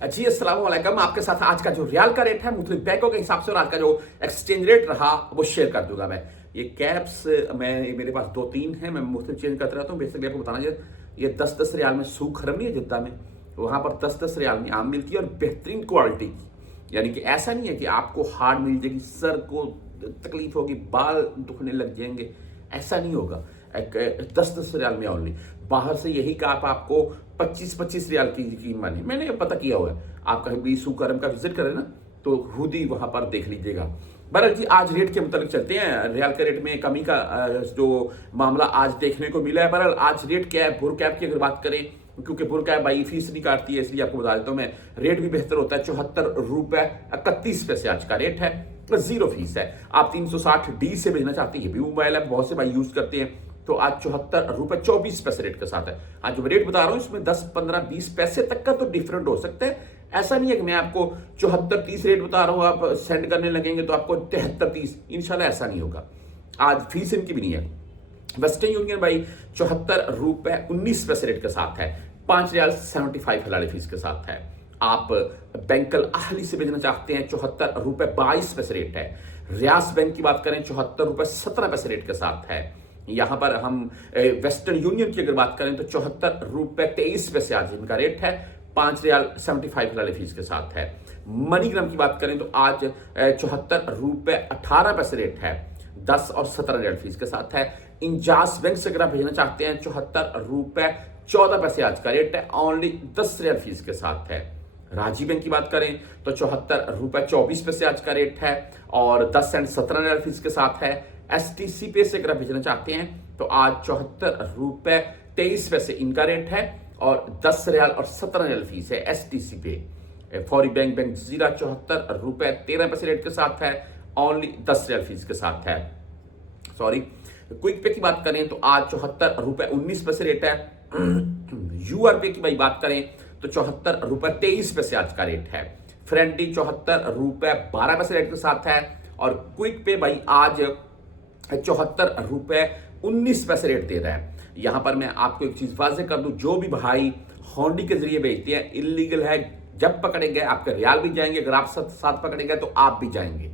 जी अस्सलाम वालेकुम। आपके साथ आज का जो रियाल का रेट है मुख्तलिफ बैंकों के हिसाब से और आज का जो एक्सचेंज रेट रहा वो शेयर कर दूंगा मैं। ये कैप्स मैं मेरे पास 2-3 हैं, मैं मुख्तलिफ चेंज करता रहता हूँ। बेसिकली आपको बताना चाहिए ये 10-10 रियाल में सूख खरम नहीं है जिद्दा में, वहाँ पर 10-10 रियाल में आम मिलती है और बेहतरीन क्वालिटी की। यानी कि ऐसा नहीं है कि आपको हार्ड मिल जाएगी, सर को तकलीफ होगी, बाल दुखने लग जाएंगे, ऐसा नहीं होगा। 10-10 रियाल में ओनली। बाहर से यही काप आपको 25-25 रियाल की कीमत है। मैंने पता किया हुआ है, आप कहीं भी सूकरम का विजिट करें ना तो खुद ही वहां पर देख लीजिएगा। बहरहाल जी आज रेट के मुताबिक चलते हैं। रियाल के रेट में कमी का जो मामला आज देखने को मिला है। बहरहाल आज रेट क्या है, बुर कैप की अगर बात करें, क्योंकि बुर कैप भाई फीस नहीं काटती है, इसलिए आपको बता देता हूं मैं। रेट भी बेहतर होता है, 74 रुपए 31 पैसे आज का रेट है, जीरो फीस है। आप 360D से भेजना चाहते हैं, ये भी मोबाइल ऐप बहुत से भाई यूज करते हैं, तो आज 74 रुपए 24 पैसे रेट के साथ है। आज जो रेट बता रहा हूं इसमें 10-15-20 पैसे तक का तो डिफरेंट हो सकते हैं। ऐसा नहीं है कि मैं आपको 74-30 रेट बता रहा हूं, आप सेंड करने लगेंगे तो आपको 73-30, इंशाल्लाह ऐसा नहीं होगा। आज फीस इनकी भी नहीं है। वेस्टर्न यूनियन भाई 74 रुपए 19 पैसे रेट के साथ है, 5 रियाल 75 हलाली फीस के साथ है। आप बैंकल अहली से भेजना चाहते हैं, 74 रुपए 22 पैसे रेट है। रियास बैंक की बात करें 74 रुपए 17 पैसे रेट के साथ है। यहां पर हम वेस्टर्न यूनियन की अगर बात करें तो 74 रुपए 23 पैसे आज इनका रेट है, 5 रियाल 75 हलाली फीस के साथ है। मनीग्राम की बात करें तो आज 74 रुपए 18 पैसे रेट है, 10 और 17 रियाल फीस के साथ है। इंजास बैंक से अगर आप भेजना चाहते हैं 74 रुपए 14 पैसे आज का रेट है, ओनली 10 रियाल फीस के साथ है। राजी बैंक की बात करें तो 74 रुपए 24 पैसे आज का रेट है और 10 एंड 17 रियाल फीस के साथ है। STC पे से अगर आप भेजना चाहते हैं तो आज 74 रुपए 23 पैसे इनका रेट है और 10 रियाल और 17 रियाल फीस है STC पे। फौरी बैंक जीरा 74 रुपए 13 पैसे रेट के साथ है, ओनली 10 रियाल फीस के साथ है। सॉरी, क्विक पे की बात करें तो आज 74 रुपए 19 पैसे रेट है। URP की भाई बात करें तो 74 रुपए 23 पैसे आज का रेट है। फ्रेंडी 74 रुपए 12 पैसे रेट के साथ है और क्विक पे भाई आज 74 रुपए 19 पैसे रेट दे रहा है। यहां पर मैं आपको एक चीज वाजे कर दूं, जो भी भाई होंडी के जरिए बेचते हैं इलीगल है। जब पकड़े गए आपके रियाल भी जाएंगे, अगर आप साथ पकड़े गए तो आप भी जाएंगे।